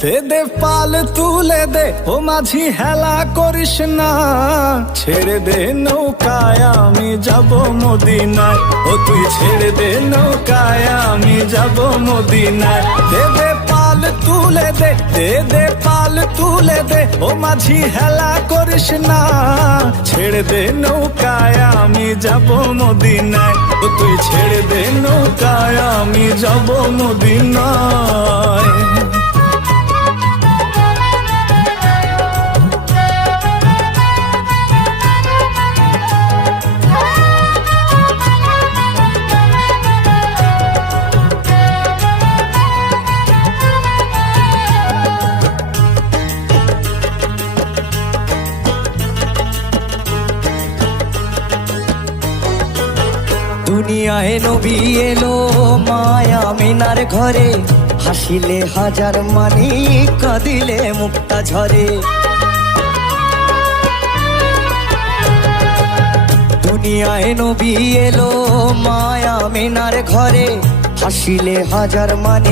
দে দে পাল তুলে দে, ও মাঝি হেলা করিস না, ছেড়ে দে নৌকায় আমি যাব মদিনায়, ও তুই ছেড়ে দে নৌকায় আমি যাব মদিনায়। দে দে পাল তুলে দে, দে দে পাল তুলে দে, ও মাঝি হেলা করিস না, ছেড়ে দে নৌকায় আমি যাব মদিনায়, ও তুই ছেড়ে দে নৌকায় আমি যাব মদিনায়। দুনিয়ায় নবী এলো মায়া মিনার ঘরে, হাসিলে হাজার মানি কাঁদিলে মুক্তা ঝরে। দুনিয়ায় নবী এলো মায়া মিনার ঘরে, হাসিলে হাজার মানি